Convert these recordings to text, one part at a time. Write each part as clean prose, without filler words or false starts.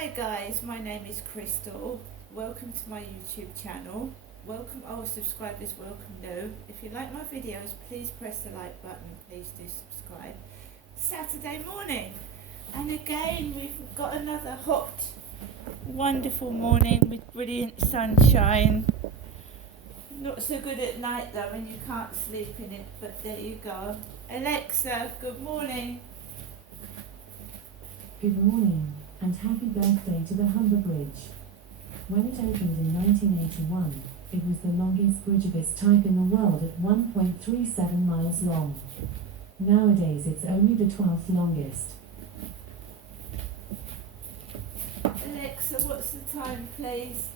Hi guys, my name is Crystal. Welcome to my YouTube channel. Welcome all subscribers, welcome new. If you like my videos, please press the like button, please do subscribe. Saturday morning, and again we've got another hot, wonderful morning with brilliant sunshine. Not so good at night though when you can't sleep in it, but there you go. Alexa, good morning. Good morning, and happy birthday to the Humber Bridge. When it opened in 1981, it was the longest bridge of its type in the world at 1.37 miles long. Nowadays it's only the 12th longest. Alexa, what's the time please?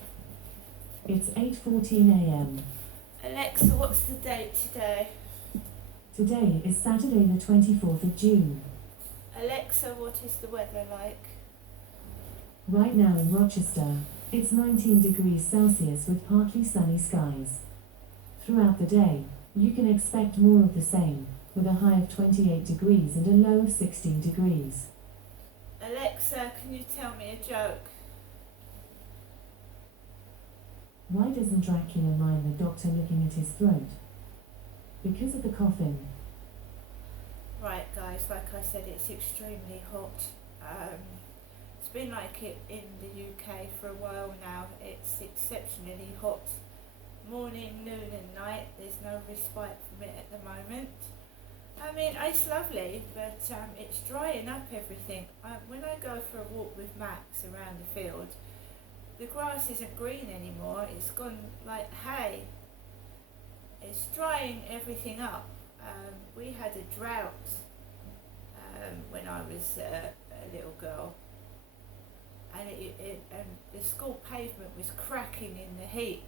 It's 8:14 a.m. Alexa, what's the date today? Today is Saturday the 24th of June. Alexa, what is the weather like? Right now in Rochester, it's 19 degrees Celsius with partly sunny skies. Throughout the day, you can expect more of the same, with a high of 28 degrees and a low of 16 degrees. Alexa, can you tell me a joke? Why doesn't Dracula mind the doctor looking at his throat? Because of the coffin. Right guys, like I said, it's extremely hot. It's been like it in the UK for a while now. It's exceptionally hot. Morning, noon and night. There's no respite from it at the moment. I mean, it's lovely, but it's drying up everything. When I go for a walk with Max around the field, the grass isn't green anymore. It's gone like hay. It's drying everything up. We had a drought when I was a little girl, and and the school pavement was cracking in the heat.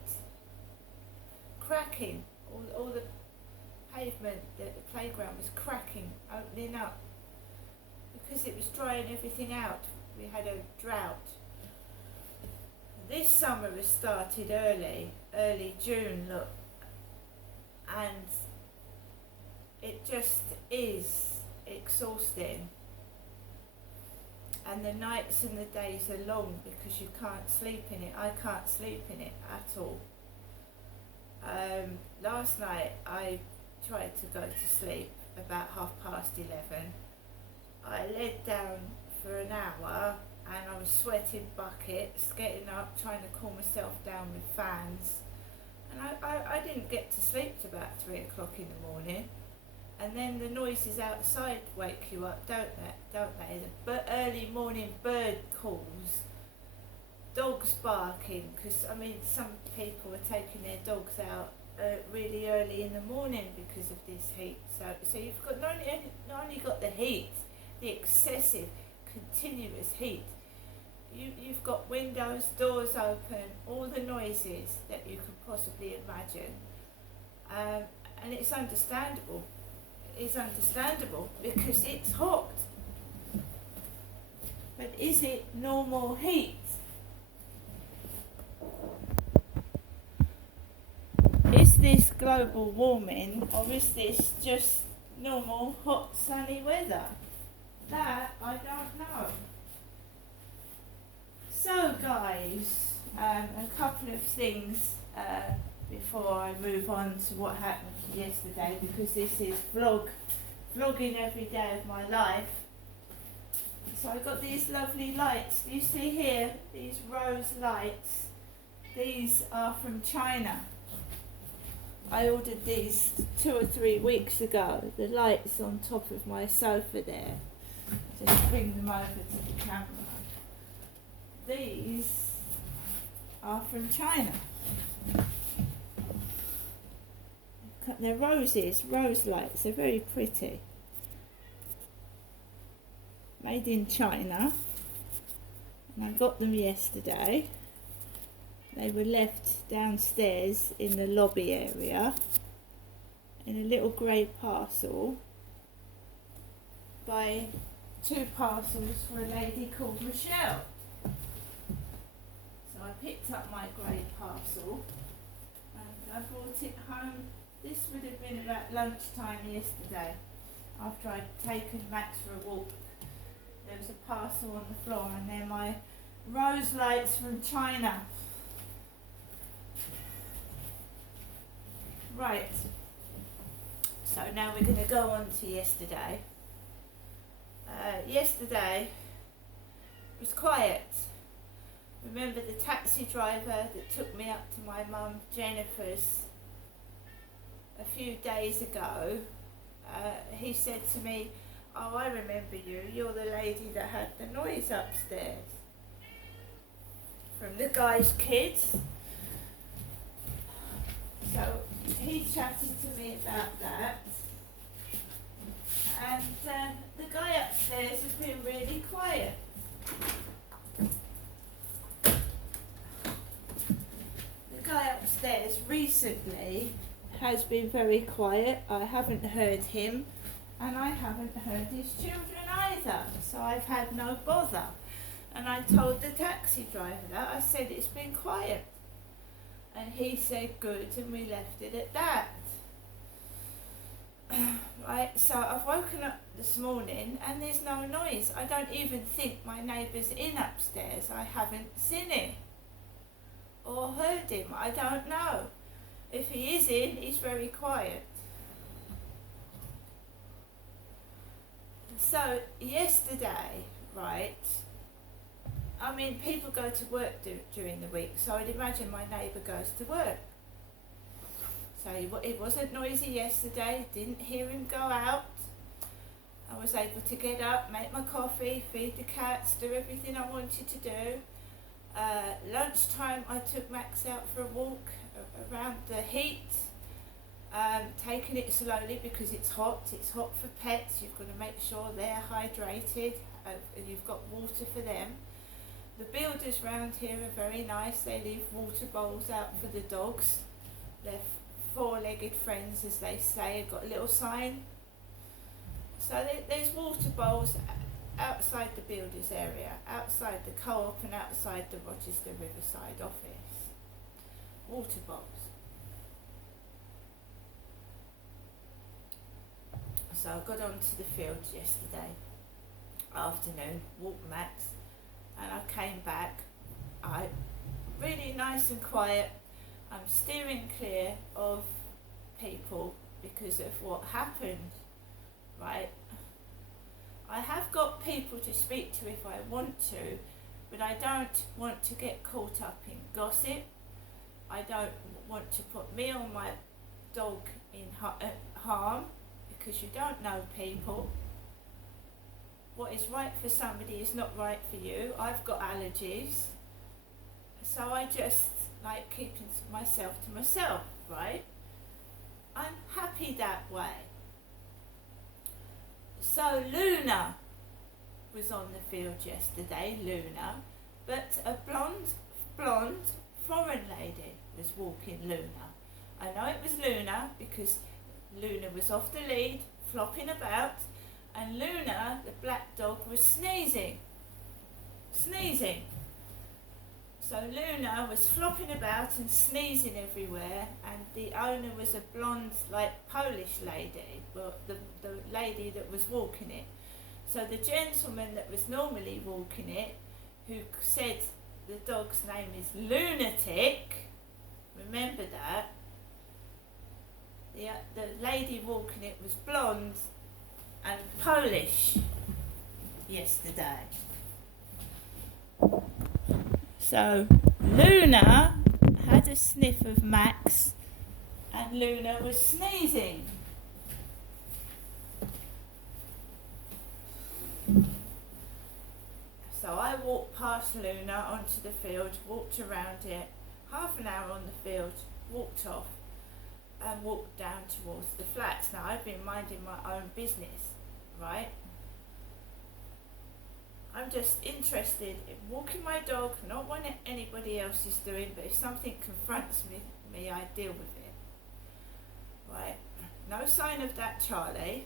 Cracking, all the pavement, the playground was cracking, opening up, because it was drying everything out. We had a drought. This summer has started early June, look, and it just is exhausting, and the nights and the days are long because you can't sleep in it. I can't sleep in it at all. Last night I tried to go to sleep about 11:30. I laid down for an hour and I was sweating buckets, getting up, trying to cool myself down with fans, and I didn't get to sleep till about 3 o'clock in the morning. And then the noises outside wake you up, don't they? But early morning bird calls, dogs barking, because I mean some people are taking their dogs out really early in the morning because of this heat. So you've got not only got the heat, the excessive, continuous heat. You've got windows, doors open, all the noises that you could possibly imagine, and it's understandable. It's understandable because it's hot. But is it normal heat? Is this global warming, or is this just normal hot sunny weather? That I don't know. So guys, a couple of things before I move on to what happened yesterday, because this is vlogging every day of my life. So I got these lovely lights. Do you see here? These rose lights. These are from China. I ordered these 2 or 3 weeks ago. The lights on top of my sofa there. Just bring them over to the camera. These are from China. They're roses, rose lights. They're very pretty. Made in China. And I got them yesterday. They were left downstairs in the lobby area in a little grey parcel by 2 parcels for a lady called Michelle. So I picked up my grey parcel and I brought it home. This would have been about lunchtime yesterday, after I'd taken Max for a walk. There was a parcel on the floor, and then my rose lights from China. Right, so now we're going to go on to yesterday. Yesterday was quiet. Remember the taxi driver that took me up to my mum Jennifer's a few days ago? He said to me, "Oh, I remember you. You're the lady that had the noise upstairs from the guy's kids." So he chatted to me about that. And the guy upstairs has been really quiet. The guy upstairs recently has been very quiet. I haven't heard him, and I haven't heard his children either, so I've had no bother. And I told the taxi driver that. I said it's been quiet, and he said good, and we left it at that. Right, so I've woken up this morning and there's no noise. I don't even think my neighbour's in upstairs. I haven't seen him or heard him. I don't know. If he is in, he's very quiet. So yesterday, right, I mean, people go to work during the week, so I'd imagine my neighbour goes to work. So it wasn't noisy yesterday, didn't hear him go out. I was able to get up, make my coffee, feed the cats, do everything I wanted to do. Lunchtime I took Max out for a walk around the heat, taking it slowly because it's hot for pets. You've got to make sure they're hydrated and you've got water for them. The builders round here are very nice. They leave water bowls out for the dogs. They're four-legged friends, as they say. I've got a little sign. So there's water bowls outside the builders area, outside the co-op and outside the Rochester Riverside office. Water bowls. So I got onto the fields yesterday afternoon, walked Max, and I came back. Really nice and quiet. I'm steering clear of people because of what happened, right? I have got people to speak to if I want to, but I don't want to get caught up in gossip. I don't want to put me or my dog in harm because you don't know people. What is right for somebody is not right for you. I've got allergies, so I just like keeping myself to myself, right? I'm happy that way. So Luna was on the field yesterday, Luna, but a blonde foreign lady was walking Luna. I know it was Luna because Luna was off the lead, flopping about, and Luna, the black dog, was sneezing. So Luna was flopping about and sneezing everywhere, and the owner was a blonde, like Polish lady, but the lady that was walking it. So the gentleman that was normally walking it, who said the dog's name is Lunatic, remember that, the lady walking it was blonde and Polish yesterday. So Luna had a sniff of Max and Luna was sneezing. So I walked past Luna onto the field, walked around it, half an hour on the field, walked off and walked down towards the flats. Now I've been minding my own business, right? I'm just interested in walking my dog, not what anybody else is doing, but if something confronts me, I deal with it. Right? No sign of that Charlie.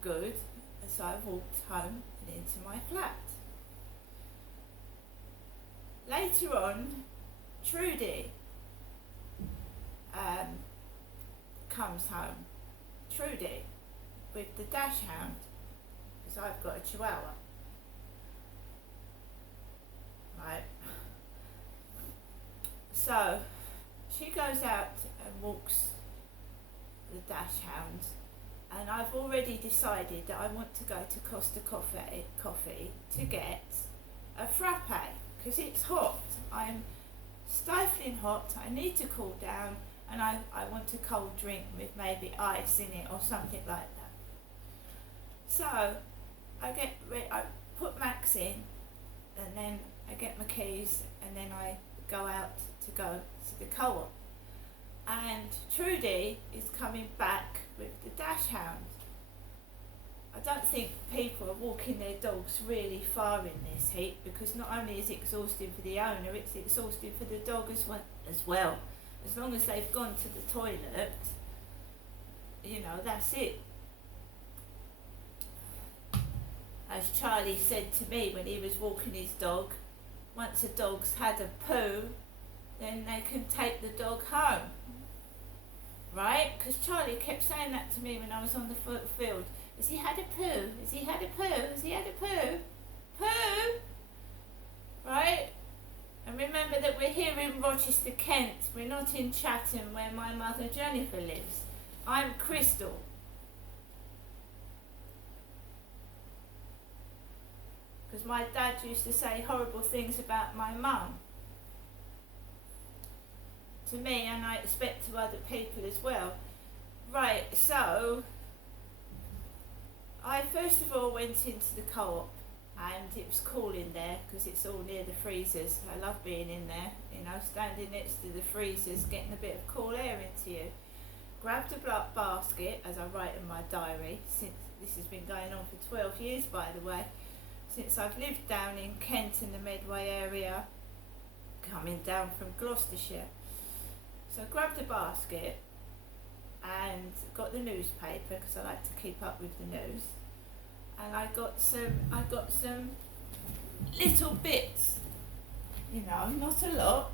Good. And so I walked home and into my flat. Later on, Trudy comes home. Trudy, with the dash hound, because I've got a Chihuahua. So she goes out and walks the Dachshund, and I've already decided that I want to go to Costa Coffee to get a frappe because it's hot. I'm stifling hot. I need to cool down, and I want a cold drink with maybe ice in it or something like that. So I put Max in, and then I get my keys, and then I go out to go to the co-op. And Trudy is coming back with the Dachshund. I don't think people are walking their dogs really far in this heat, because not only is it exhausting for the owner, it's exhausting for the dog as well. As long as they've gone to the toilet, you know, that's it. As Charlie said to me when he was walking his dog, once a dog's had a poo, then they can take the dog home. Right? Because Charlie kept saying that to me when I was on the field. Has he had a poo? Has he had a poo? Has he had a poo? Poo? Right? And remember that we're here in Rochester, Kent. We're not in Chatham where my mother Jennifer lives. I'm Crystal. Because my dad used to say horrible things about my mum to me, and I expect to other people as well. Right, so I first of all went into the co-op, and it was cool in there because it's all near the freezers. I love being in there, you know, standing next to the freezers, getting a bit of cool air into you. Grabbed a black basket, as I write in my diary, since this has been going on for 12 years, by the way, since I've lived down in Kent in the Medway area, coming down from Gloucestershire. So I grabbed a basket and got the newspaper, because I like to keep up with the news, and I got some little bits, you know, not a lot.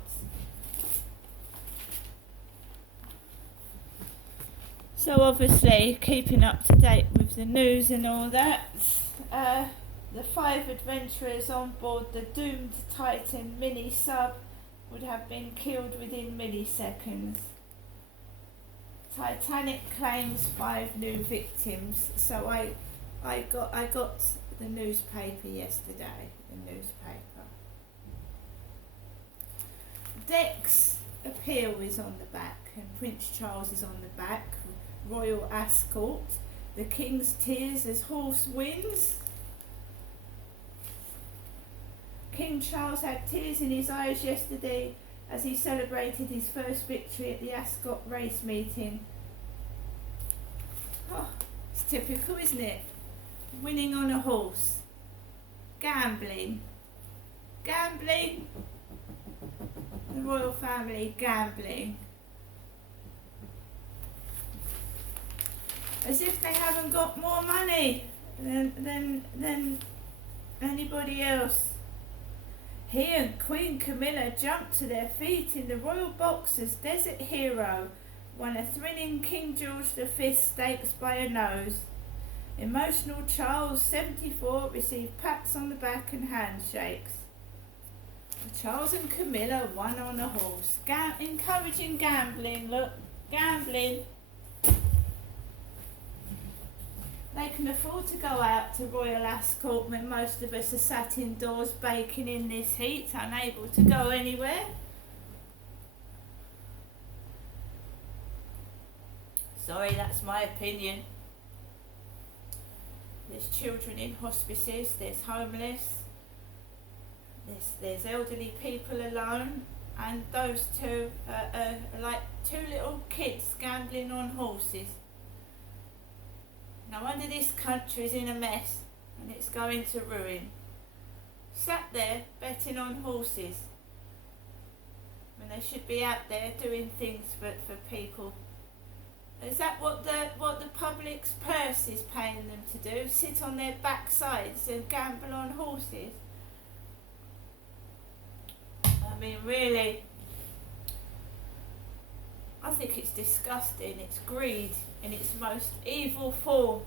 So obviously keeping up to date with the news and all that. The 5 adventurers on board the doomed Titan mini sub would have been killed within milliseconds. Titanic claims 5 new victims. So I got the newspaper yesterday. The newspaper. Dec's appeal is on the back, and Prince Charles is on the back. Royal Ascot. The King's tears as horse wins. King Charles had tears in his eyes yesterday as he celebrated his first victory at the Ascot race meeting. Oh, it's typical, isn't it? Winning on a horse. Gambling. Gambling. The royal family gambling. As if they haven't got more money than anybody else. He and Queen Camilla jumped to their feet in the royal box as Desert Hero won a thrilling King George V stakes by a nose. Emotional Charles 74 received pats on the back and handshakes. Charles and Camilla won on a horse. Encouraging gambling, look, gambling. They can afford to go out to Royal Ascot when most of us are sat indoors baking in this heat, unable to go anywhere. Sorry, that's my opinion. There's children in hospices, there's homeless, there's elderly people alone, and those two are like 2 little kids gambling on horses. No wonder this country is in a mess and it's going to ruin. Sat there betting on horses when they should be out there doing things for people. Is that what the public's purse is paying them to do? Sit on their backsides and gamble on horses? I mean, really, I think it's disgusting. It's greed in its most evil form.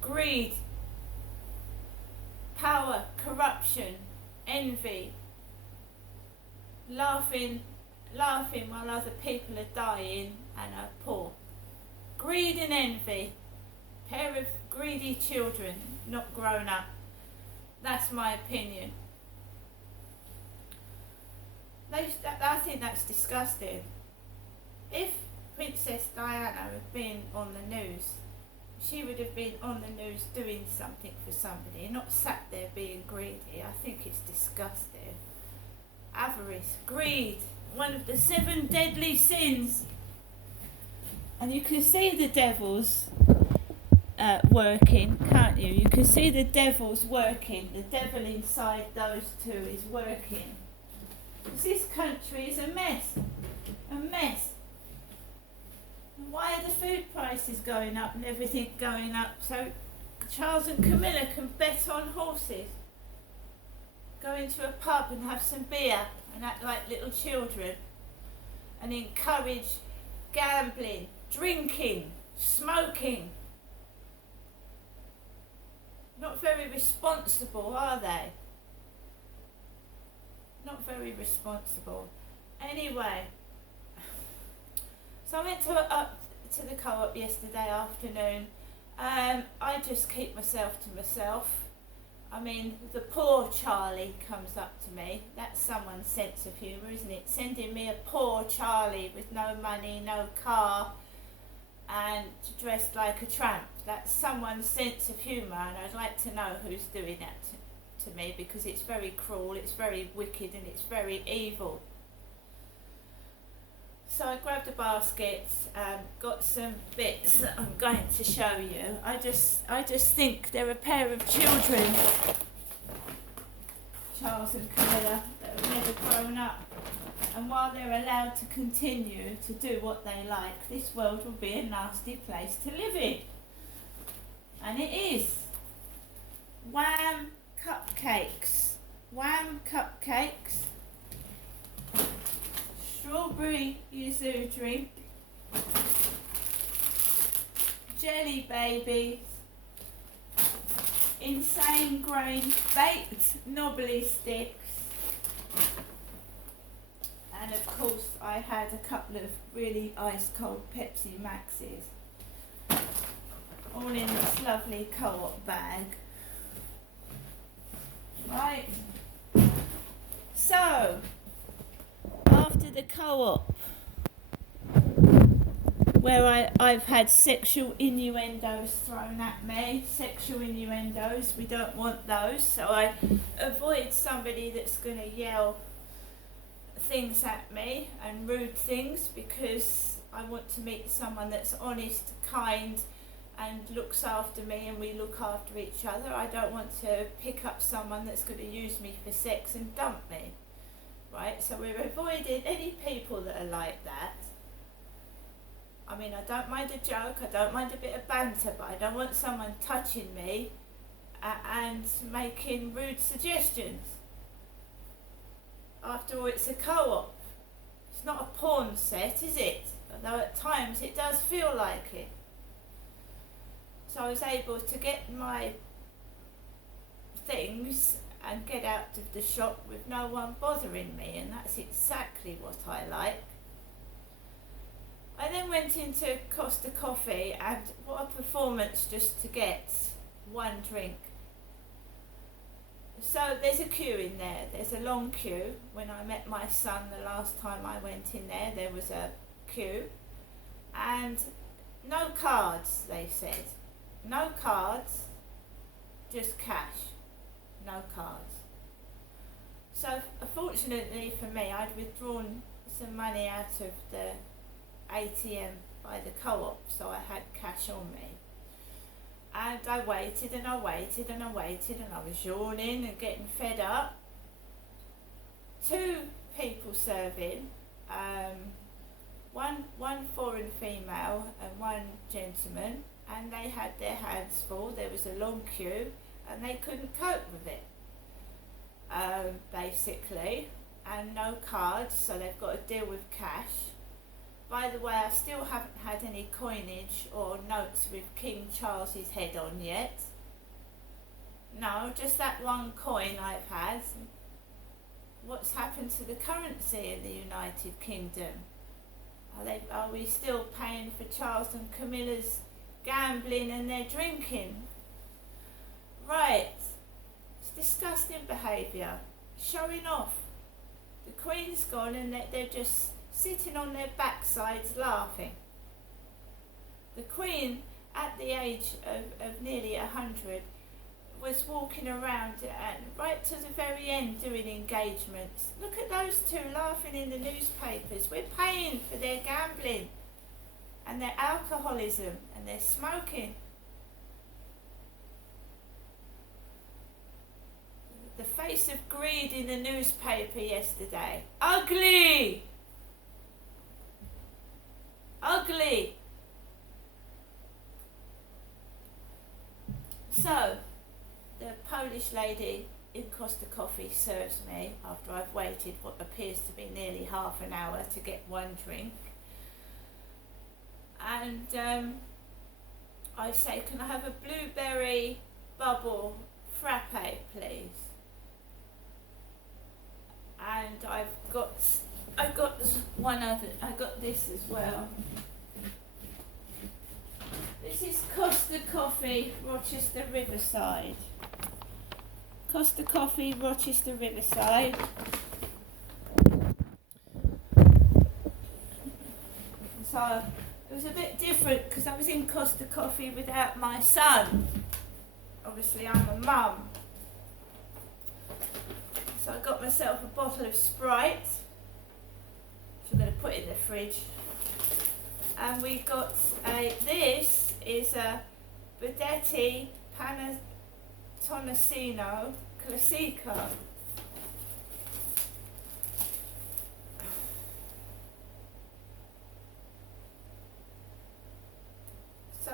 Greed, power, corruption, envy, laughing laughing while other people are dying and are poor. Greed and envy. Pair of greedy children, not grown up. That's my opinion. I think that's disgusting. If Princess Diana had been on the news, she would have been on the news doing something for somebody, not sat there being greedy. I think it's disgusting. Avarice, greed, one of the 7 deadly sins. And you can see the devils working, can't you? You can see the devils working. The devil inside those two is working. Because this country is a mess. A mess. And why are the food prices going up and everything going up? So Charles and Camilla can bet on horses. Go into a pub and have some beer and act like little children. And encourage gambling, drinking, smoking. Not very responsible, are they? Not very responsible. Anyway, so I went up to the co-op yesterday afternoon. I just keep myself to myself. I mean, the poor Charlie comes up to me. That's someone's sense of humour, isn't it? Sending me a poor Charlie with no money, no car, and dressed like a tramp. That's someone's sense of humour, and I'd like to know who's doing that to me, because it's very cruel, it's very wicked, and it's very evil. So I grabbed a basket, got some bits that I'm going to show you. I just think they're a pair of children, Charles and Camilla, that have never grown up. And while they're allowed to continue to do what they like, this world will be a nasty place to live in. And it is. Wham cupcakes. Wham cupcakes. Strawberry yuzu drink. Jelly babies. Insane grain baked knobbly sticks. And of course I had a couple of really ice cold Pepsi Maxes. All in this lovely co-op bag. Right. So, after the co-op, where I've had sexual innuendos thrown at me, sexual innuendos, we don't want those, so I avoid somebody that's going to yell things at me and rude things, because I want to meet someone that's honest, kind, and looks after me, and we look after each other. I don't want to pick up someone that's going to use me for sex and dump me, right? So we're avoiding any people that are like that. I mean, I don't mind a joke, I don't mind a bit of banter, but I don't want someone touching me and making rude suggestions. After all, it's a co-op. It's not a porn set, is it? Although at times it does feel like it. So I was able to get my things and get out of the shop with no one bothering me, and that's exactly what I like. I then went into Costa Coffee, and what a performance just to get one drink. So there's a queue in there, there's a long queue. When I met my son the last time I went in there was a queue. And no cards, they said. No cards, just cash. No cards. So fortunately for me, I'd withdrawn some money out of the ATM by the co-op, so I had cash on me. And I waited and I waited and I waited, and I was yawning and getting fed up. 2 people serving, one foreign female and one gentleman, and they had their hands full. There was a long queue and they couldn't cope with it, basically, and no cards, so they've got to deal with cash. By the way, I still haven't had any coinage or notes with King Charles's head on yet. No, just that one coin I've had. What's happened happened to the currency in the United Kingdom? Are we still paying for Charles and Camilla's gambling and their drinking? Right, it's disgusting behaviour, showing off. The Queen's gone and they're just sitting on their backsides laughing. The Queen, at the age of nearly 100, was walking around and right to the very end doing engagements. Look at those two laughing in the newspapers. We're paying for their gambling and their alcoholism and their smoking. The face of greed in the newspaper yesterday. Ugly! Ugly! So, the Polish lady in Costa Coffee serves me after I've waited what appears to be nearly half an hour to get one drink. And I say, can I have a blueberry bubble frappe, please? And I've got one other, I got this as well. This is Costa Coffee, Rochester Riverside. Costa Coffee, Rochester Riverside. So it was a bit different because I was in Costa Coffee without my son. Obviously I'm a mum. So I got myself a bottle of Sprite, which I'm going to put in the fridge. And we got this is a Bedetti Tonosino Classico. So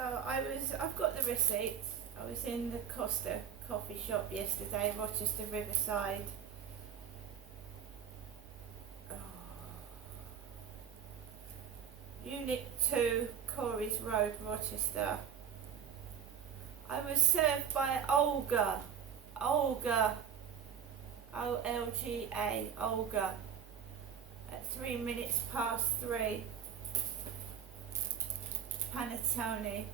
I've got the receipts. I was in the Costa coffee shop yesterday, Rochester Riverside. Unit 2, Corey's Road, Rochester. I was served by Olga, O-L-G-A, Olga, at 3 minutes past 3. Panettone.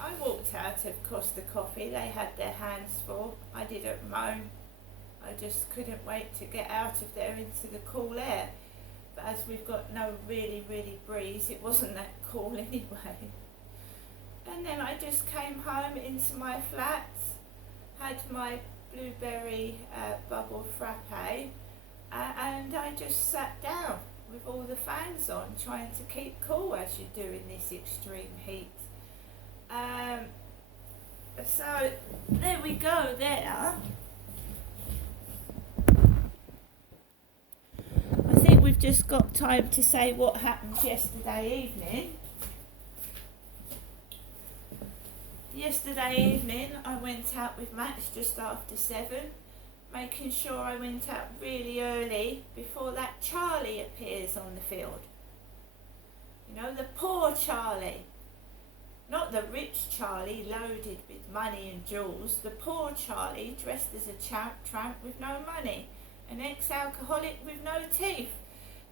I walked out of Costa Coffee, they had their hands full. I didn't moan. I just couldn't wait to get out of there into the cool air. But as we've got no really breeze, it wasn't that cool anyway. And then I just came home into my flat, had my blueberry bubble frappe, and I just sat down with all the fans on, trying to keep cool as you do in this extreme heat. So there we go there. I think we've just got time to say what happened yesterday evening. Yesterday evening I went out with Max just after 7, making sure I went out really early before that Charlie appears on the field. You know, the poor Charlie. Not the rich Charlie loaded with money and jewels, the poor Charlie dressed as a tramp with no money, an ex-alcoholic with no teeth,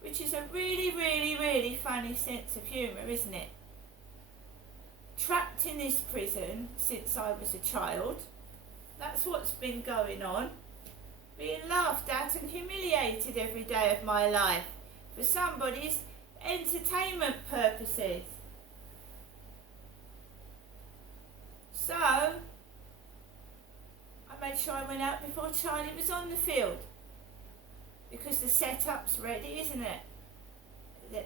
which is a really funny sense of humour, isn't it? Trapped in this prison since I was a child, that's what's been going on, being laughed at and humiliated every day of my life for somebody's entertainment purposes. So, I made sure I went out before Charlie was on the field. Because the setup's ready, isn't it?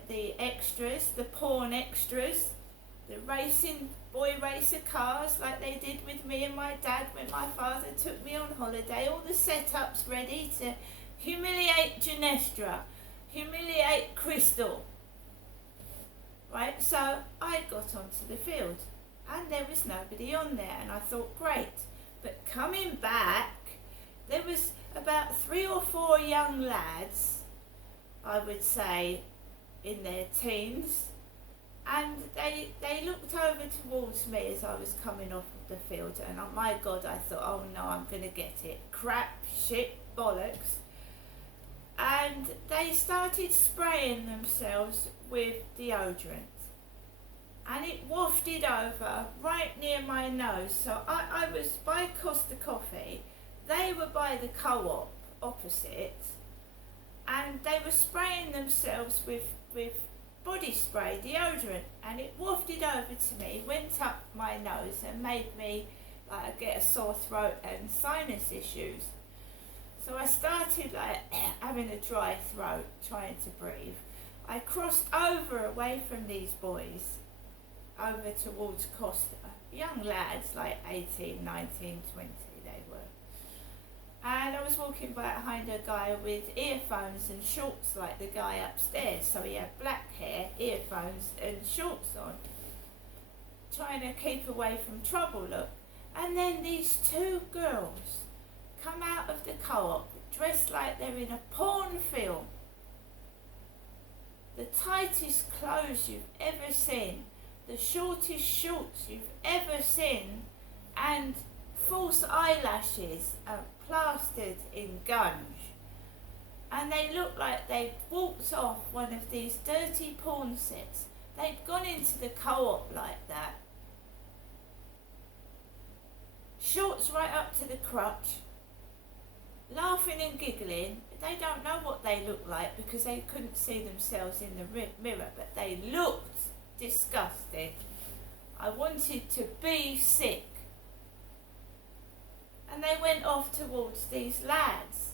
The extras, the porn extras, the racing boy racer cars like they did with me and my dad when my father took me on holiday. All the setup's ready to humiliate Genestra, humiliate Crystal. Right, so I got onto the field. And there was nobody on there, and I thought, great. But coming back, there was about 3 or 4 young lads, I would say, in their teens, and they looked over towards me as I was coming off the field, and oh my God, I thought, oh no, I'm going to get it. Crap, shit, bollocks. And they started spraying themselves with deodorant. And it wafted over right near my nose. So I was by Costa Coffee. They were by the co-op opposite. And they were spraying themselves with body spray, deodorant. And it wafted over to me, went up my nose and made me get a sore throat and sinus issues. So I started having a dry throat, trying to breathe. I crossed over away from these boys, over towards Costa. Young lads, like 18, 19, 20 they were. And I was walking behind a guy with earphones and shorts like the guy upstairs. So he had black hair, earphones and shorts on. Trying to keep away from trouble, look. And then these two girls come out of the co-op dressed like they're in a porn film. The tightest clothes you've ever seen, the shortest shorts you've ever seen, and false eyelashes plastered in gunge. And they looked like they'd walked off one of these dirty porn sets. They'd gone into the co-op like that. Shorts right up to the crotch, laughing and giggling. They don't know what they look like because they couldn't see themselves in the mirror, but they looked disgusting. I wanted to be sick. And they went off towards these lads.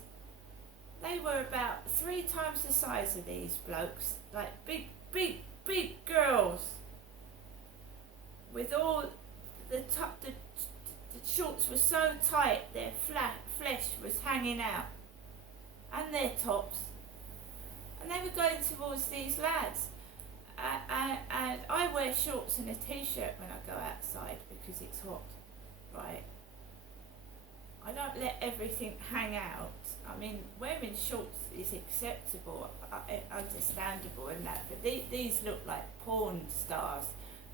They were about 3 times the size of these blokes, like big girls, with all the shorts were so tight their flesh was hanging out, and their tops, and they were going towards these lads. And I wear shorts and a t-shirt when I go outside because it's hot, right? I don't let everything hang out. I mean, wearing shorts is acceptable, understandable and that, but these look like porn stars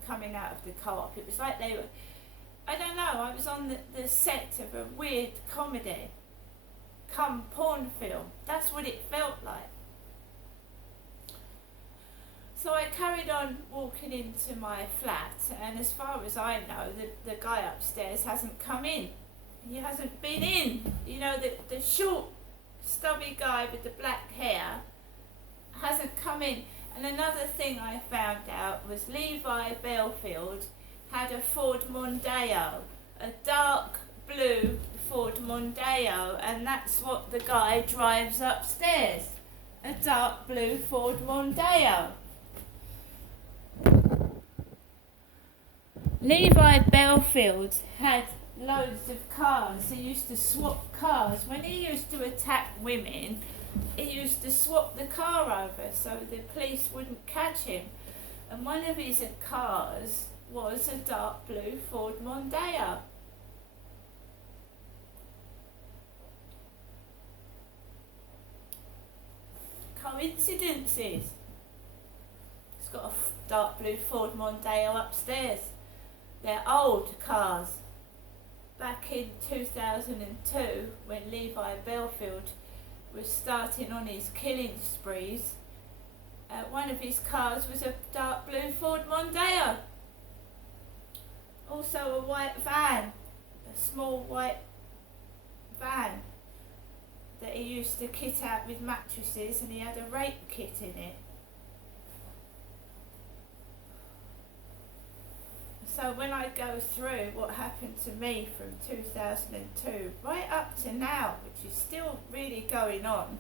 coming out of the co-op. It was like they were, I don't know, I was on the set of a weird comedy, come porn film. That's what it felt like. So I carried on walking into my flat, and as far as I know, the guy upstairs hasn't come in. He hasn't been in. You know, the short, stubby guy with the black hair hasn't come in. And another thing I found out was Levi Belfield had a Ford Mondeo, a dark blue Ford Mondeo, and that's what the guy drives upstairs, a dark blue Ford Mondeo. Levi Belfield had loads of cars. He used to swap cars. When he used to attack women, he used to swap the car over so the police wouldn't catch him. And one of his cars was a dark blue Ford Mondeo. Coincidences. He's got a dark blue Ford Mondeo upstairs. They're old cars. Back in 2002, when Levi Belfield was starting on his killing sprees, one of his cars was a dark blue Ford Mondeo. Also a white van, a small white van that he used to kit out with mattresses, and he had a rape kit in it. So when I go through what happened to me from 2002 right up to now, which is still really going on,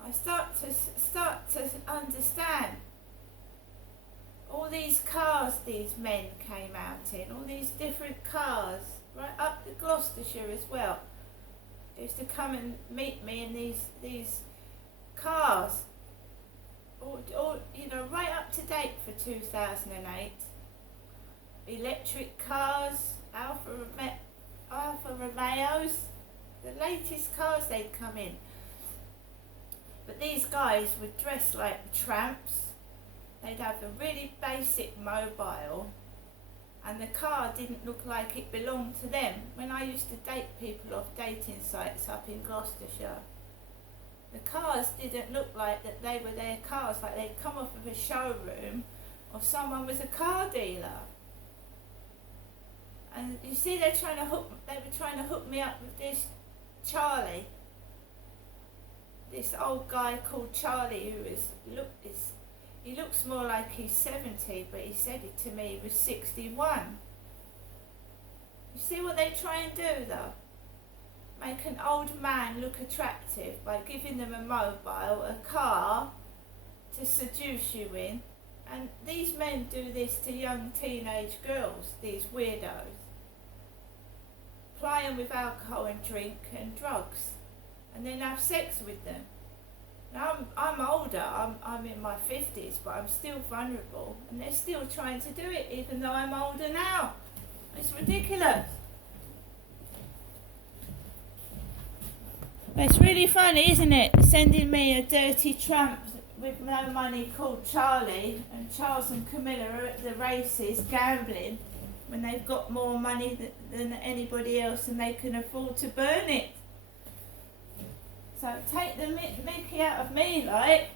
I start to understand all these cars these men came out in, all these different cars, right up to Gloucestershire as well. They used to come and meet me in these cars, all you know, right up to date for 2008. Electric cars, Alfa Romeos, the latest cars they'd come in. But these guys would dress like tramps. They'd have a really basic mobile, and the car didn't look like it belonged to them. When I used to date people off dating sites up in Gloucestershire, the cars didn't look like that they were their cars, like they'd come off of a showroom or someone was a car dealer. And you see, they were trying to hook me up with this Charlie, this old guy called Charlie, he looks more like he's 70, but he said it to me he was 61. You see what they try and do though? Make an old man look attractive by giving them a mobile, a car to seduce you in. And these men do this to young teenage girls, these weirdos. Ply them with alcohol and drink and drugs, and then have sex with them. Now I'm older, I'm in my 50s, but I'm still vulnerable, and they're still trying to do it even though I'm older now. It's ridiculous. It's really funny, isn't it? Sending me a dirty tramp with no money called Charlie, and Charles and Camilla are at the races gambling when they've got more money than anybody else and they can afford to burn it. So take the mickey out of me, like.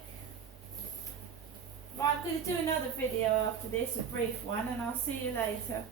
Right, I'm going to do another video after this, a brief one, and I'll see you later.